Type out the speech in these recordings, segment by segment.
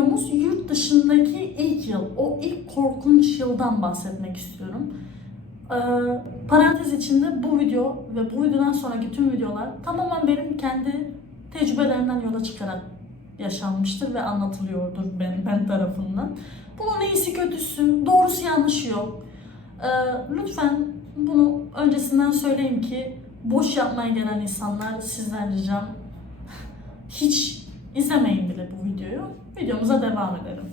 videomuz yurt dışındaki ilk yıl, o ilk korkunç yıldan bahsetmek istiyorum. Ee, parantez içinde bu video ve bu videodan sonraki tüm videolar tamamen benim kendi tecrübelerimden yola çıkarak yaşanmıştır ve anlatılıyordur ben, ben tarafından. Bunun iyisi kötüsü, doğrusu yanlışı yok. Ee, lütfen bunu öncesinden söyleyeyim ki boş yapmaya gelen insanlar sizden ricam hiç izlemeyin bile bu videoyu. Videomuza devam edelim.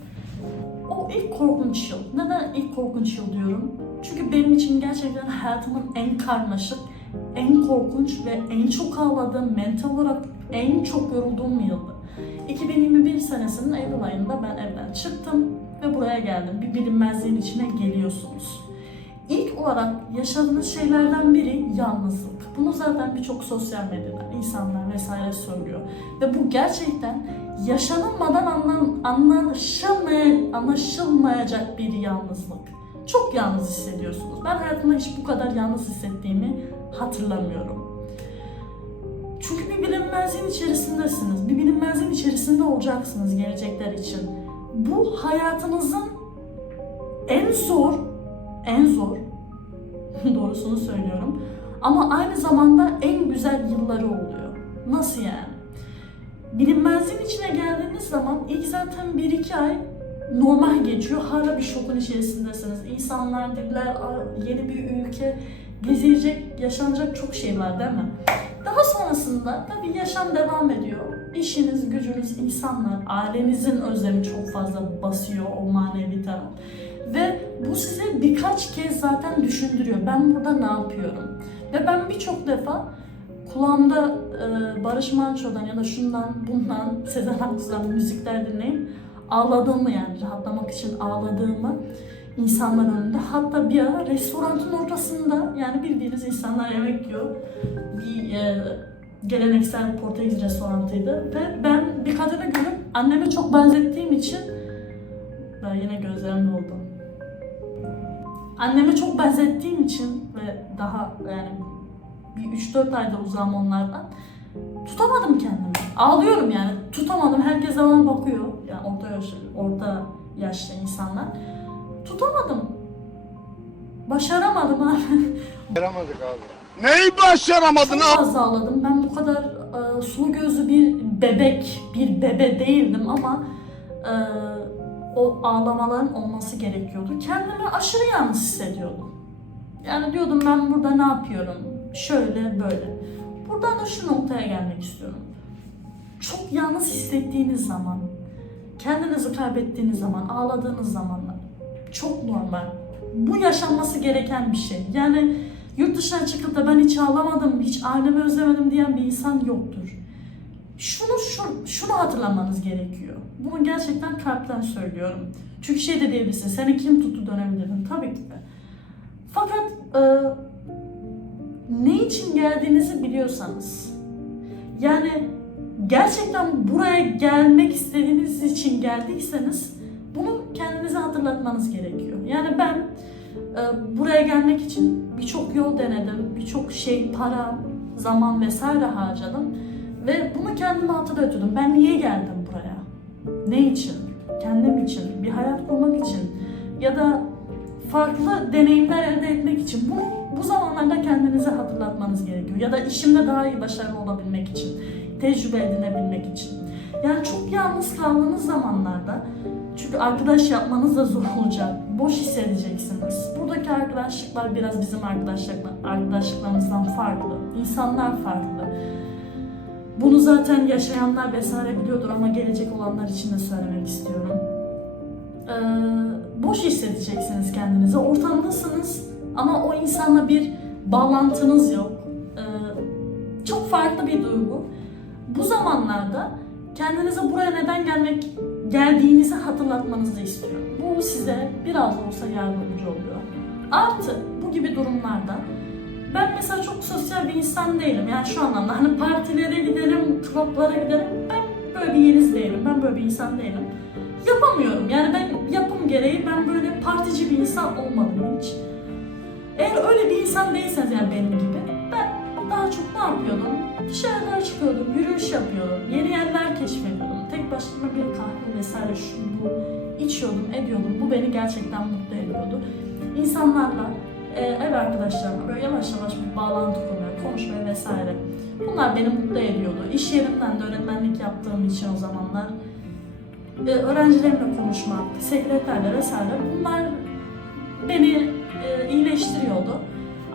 O ilk korkunç yıl. Neden ilk korkunç yıl diyorum? Çünkü benim için gerçekten hayatımın en karmaşık, en korkunç ve en çok ağladığım, mental olarak en çok yorulduğum yıldı. 2021 senesinin Eylül ayında ben evden çıktım ve buraya geldim. Bir bilinmezliğin içine geliyorsunuz. İlk olarak yaşadığınız şeylerden biri yalnızlık. Bunu zaten birçok sosyal medyada insanlar vesaire söylüyor. Ve bu gerçekten yaşanılmadan anlan, anlaşılmaya, anlaşılmayacak bir yalnızlık. Çok yalnız hissediyorsunuz. Ben hayatımda hiç bu kadar yalnız hissettiğimi hatırlamıyorum. Çünkü bir bilinmezliğin içerisindesiniz. Bir bilinmezliğin içerisinde olacaksınız gelecekler için. Bu hayatınızın en zor, en zor, doğrusunu söylüyorum. Ama aynı zamanda en güzel yılları oluyor. Nasıl yani? Bilinmezliğin içine geldiğiniz zaman ilk zaten 1-2 ay normal geçiyor. Hala bir şokun içerisindesiniz. İnsanlar, diller, "Aa, yeni bir ülke, gezilecek, yaşanacak çok şey var değil mi? Daha sonrasında tabii yaşam devam ediyor. İşiniz, gücünüz, insanlar, ailenizin özlemi çok fazla basıyor o manevi taraf. Ve bu size birkaç kez zaten düşündürüyor. Ben burada ne yapıyorum? Ve ben birçok defa kulağımda e, Barış Manço'dan ya da şundan bundan Sezen Aksu'dan müzikler dinleyip ağladığımı yani rahatlamak için ağladığımı insanlar önünde. Hatta bir ara restoranın ortasında yani bildiğiniz insanlar yemek yiyor. Bir e, geleneksel Portekiz restoranıydı ve ben bir kadını görüp anneme çok benzettiğim için ben yine gözlerim doldu. Anneme çok benzettiğim için ve daha yani bir 3-4 ayda uzağım onlardan tutamadım kendimi. Ağlıyorum yani. Tutamadım. Herkes bana bakıyor. Yani orta yaşlı, orta yaşlı insanlar. Tutamadım. Başaramadım abi. Yaramadık abi. Neyi başaramadın Çok fazla ağladım. Ben bu kadar e, sulu gözlü bir bebek, bir bebe değildim ama e, o ağlamaların olması gerekiyordu. Kendimi aşırı yalnız hissediyordum. Yani diyordum ben burada ne yapıyorum? Şöyle böyle. Buradan da şu noktaya gelmek istiyorum. Çok yalnız hissettiğiniz zaman, kendinizi kaybettiğiniz zaman, ağladığınız zamanlar çok normal. Bu yaşanması gereken bir şey. Yani yurt dışına çıkıp da ben hiç ağlamadım, hiç ailemi özlemedim diyen bir insan yoktur. Şunu şu, şunu hatırlamanız gerekiyor. Bunu gerçekten kalpten söylüyorum. Çünkü şey de diyebilirsin, seni kim tuttu dönebilirdin. Tabii ki de. Fakat e, ne için geldiğinizi biliyorsanız, yani gerçekten buraya gelmek istediğiniz için geldiyseniz bunu kendinize hatırlatmanız gerekiyor. Yani ben e, buraya gelmek için birçok yol denedim, birçok şey, para, zaman vesaire harcadım ve bunu kendime hatırlatıyordum. Ben niye geldim buraya? Ne için? Kendim için, bir hayat kurmak için ya da farklı deneyimler elde etmek için bunu bu zamanlarda kendinize hatırlatmanız gerekiyor. Ya da işimde daha iyi başarılı olabilmek için, tecrübe edinebilmek için. Yani çok yalnız kaldığınız zamanlarda çünkü arkadaş yapmanız da zor olacak. Boş hissedeceksiniz. Buradaki arkadaşlıklar biraz bizim arkadaşlıklar, arkadaşlıklarımızdan farklı. İnsanlar farklı. Bunu zaten yaşayanlar vesaire biliyordur ama gelecek olanlar için de söylemek istiyorum. Ee, boş hissedeceksiniz kendinizi. Ortamdasınız ama o insanla bir bağlantınız yok. Ee, çok farklı bir duygu. Bu zamanlarda kendinize buraya neden gelmek geldiğinizi hatırlatmanızı istiyorum. Bu size biraz da olsa yardımcı oluyor. Artı bu gibi durumlarda ben mesela çok sosyal bir insan değilim. Yani şu anlamda hani partilere giderim, klaplara giderim. Ben böyle bir yeniz değilim. Ben böyle bir insan değilim. Yapamıyorum. Yani ben yapım gereği ben böyle partici bir insan olmadım hiç. Eğer öyle bir insan değilseniz yani benim gibi ben daha çok ne yapıyordum? Dışarılara çıkıyordum, yürüyüş yapıyordum, yeni yerler keşfediyordum, tek başıma bir kahve vesaire şu bu içiyordum, ediyordum. Bu beni gerçekten mutlu ediyordu. İnsanlarla, e, ev arkadaşlarımla böyle yavaş yavaş bir bağlantı kurmaya, konuşmaya vesaire. Bunlar beni mutlu ediyordu. İş yerimden de öğretmenlik yaptığım için o zamanlar e, öğrencilerimle konuşmak, sekreterle vesaire bunlar beni e, iyileştiriyordu.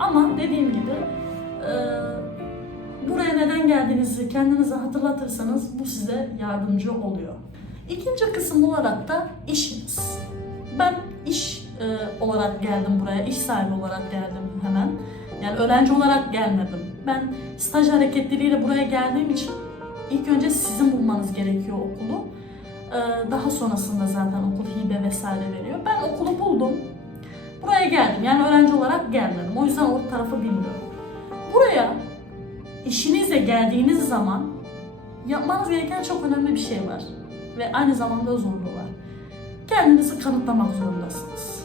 Ama dediğim gibi e, buraya neden geldiğinizi kendinize hatırlatırsanız bu size yardımcı oluyor. İkinci kısım olarak da işiniz. Ben iş e, olarak geldim buraya, iş sahibi olarak geldim hemen. Yani öğrenci olarak gelmedim. Ben staj hareketleriyle buraya geldiğim için ilk önce sizin bulmanız gerekiyor okulu. Ee, Daha sonrasında zaten okul hibe vesaire veriyor. Ben okulu buldum. Buraya geldim. Yani öğrenci olarak gelmedim. O yüzden o tarafı bilmiyorum. Buraya işinizle geldiğiniz zaman yapmanız gereken çok önemli bir şey var. Ve aynı zamanda zorluğu var. Kendinizi kanıtlamak zorundasınız.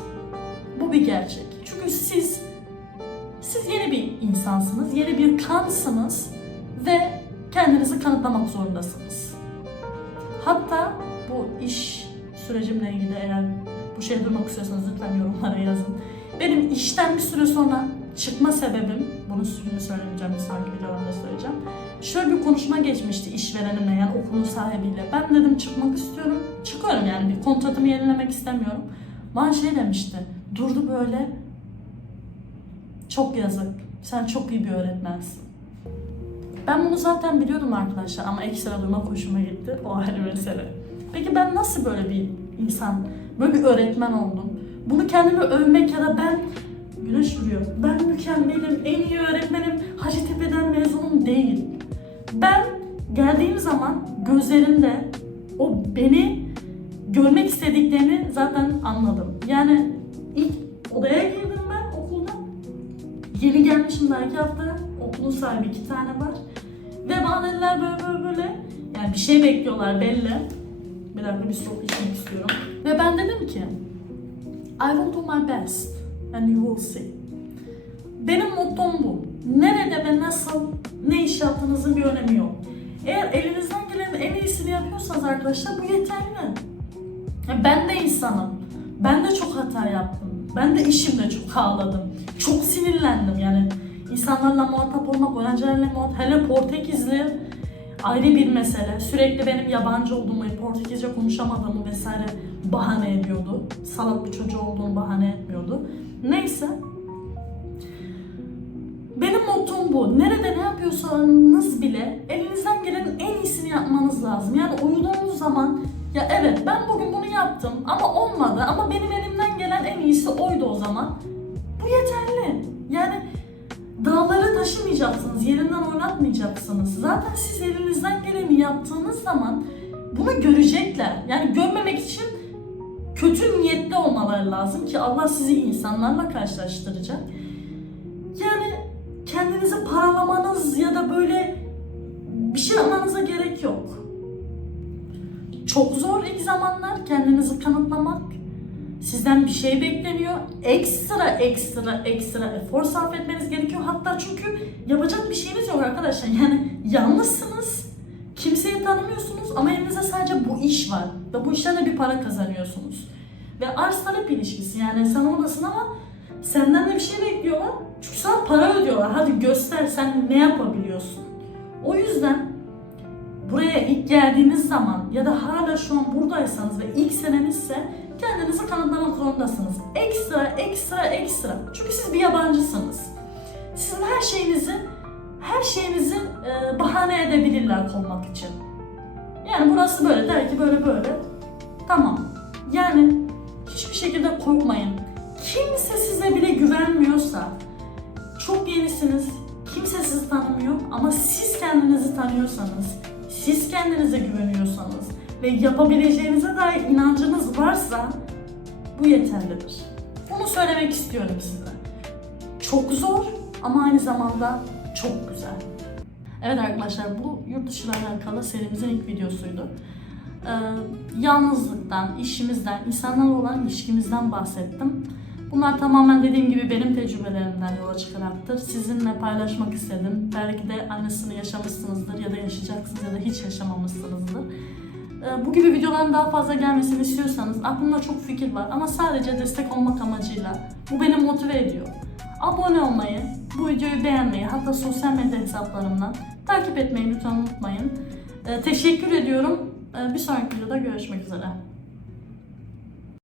Bu bir gerçek. Çünkü siz siz yeni bir insansınız, yeni bir kansınız ve kendinizi kanıtlamak zorundasınız. Hatta bu iş sürecimle ilgili eğer bu şeyi duymak istiyorsanız lütfen yorumlara yazın. Benim işten bir süre sonra çıkma sebebim, bunu şimdi söylemeyeceğim, bir sonraki videolarımda söyleyeceğim. Şöyle bir konuşma geçmişti işverenimle yani okulun sahibiyle. Ben dedim çıkmak istiyorum, çıkıyorum yani bir kontratımı yenilemek istemiyorum. Bana şey demişti, durdu böyle, çok yazık, sen çok iyi bir öğretmensin. Ben bunu zaten biliyordum arkadaşlar ama ekstra duymak hoşuma gitti. O ayrı mesele. Peki ben nasıl böyle bir insan, böyle bir öğretmen oldum? Bunu kendimi övmek ya da ben güneş vuruyor. Ben mükemmelim, en iyi öğretmenim, Hacettepe'den mezunum değil. Ben geldiğim zaman gözlerinde o beni görmek istediklerini zaten anladım. Yani ilk odaya girdim ben okulda. Yeni gelmişim iki hafta. Okulun sahibi iki tane var. Ve bana dediler böyle böyle böyle. Yani bir şey bekliyorlar belli. Bir dakika bir soğuk içmek istiyorum. Ve ben dedim ki I will do my best and you will see. Benim mottom bu. Nerede ve nasıl ne iş yaptığınızın bir önemi yok. Eğer elinizden gelenin en iyisini yapıyorsanız arkadaşlar bu yeterli. Ya Ben de insanım. Ben de çok hata yaptım. Ben de işimde çok ağladım. Çok sinirlendim yani. insanlarla muhatap olmak, öğrencilerle muhatap, hele Portekizli ayrı bir mesele. Sürekli benim yabancı olduğumu, Portekizce konuşamadığımı vesaire bahane ediyordu. Salak bir çocuğu olduğunu bahane etmiyordu. Neyse. Benim mottom bu. Nerede ne yapıyorsanız bile elinizden gelenin en iyisini yapmanız lazım. Yani uyuduğunuz zaman ya evet ben bugün bunu yaptım ama olmadı ama iyisi oydu o zaman. Bu yeterli. Yani dağları taşımayacaksınız, yerinden oynatmayacaksınız. Zaten siz elinizden geleni yaptığınız zaman bunu görecekler. Yani görmemek için kötü niyetli olmaları lazım ki Allah sizi insanlarla karşılaştıracak. Yani kendinizi paralamanız ya da böyle bir şey yapmanıza gerek yok. Çok zor ilk zamanlar kendinizi kanıtlamak. Sizden bir şey bekleniyor. Ekstra ekstra ekstra efor sarf etmeniz gerekiyor. Hatta çünkü yapacak bir şeyiniz yok arkadaşlar. Yani yalnızsınız. Kimseyi tanımıyorsunuz ama elinizde sadece bu iş var. Ve bu işten de bir para kazanıyorsunuz. Ve arz talep ilişkisi yani sen oradasın ama senden de bir şey bekliyorlar. Çünkü sana para ödüyorlar. Hadi göster sen ne yapabiliyorsun. O yüzden buraya ilk geldiğiniz zaman ya da hala şu an buradaysanız ve ilk senenizse kendinizi kanıtlamak zorundasınız. Ekstra, ekstra, ekstra. Çünkü siz bir yabancısınız. Sizin her şeyinizi, her şeyinizi e, bahane edebilirler kovmak için. Yani burası böyle, der ki böyle böyle. Tamam. Yani hiçbir şekilde korkmayın. Kimse size bile güvenmiyorsa, çok yenisiniz, kimse sizi tanımıyor ama siz kendinizi tanıyorsanız, siz kendinize güveniyorsanız ve yapabileceğinize dair inancınız varsa bu yeterlidir. Bunu söylemek istiyorum size. Çok zor ama aynı zamanda çok güzel. Evet arkadaşlar bu yurt dışı ile alakalı serimizin ilk videosuydu. Ee, yalnızlıktan, işimizden, insanlarla olan ilişkimizden bahsettim. Bunlar tamamen dediğim gibi benim tecrübelerimden yola çıkaraktır. Sizinle paylaşmak istedim. Belki de annesini yaşamışsınızdır ya da yaşayacaksınız ya da hiç yaşamamışsınızdır. Ee, Bu gibi videoların daha fazla gelmesini istiyorsanız aklımda çok fikir var ama sadece destek olmak amacıyla bu beni motive ediyor. Abone olmayı, bu videoyu beğenmeyi hatta sosyal medya hesaplarımdan takip etmeyi lütfen unutmayın. Ee, Teşekkür ediyorum. Ee, Bir sonraki videoda görüşmek üzere.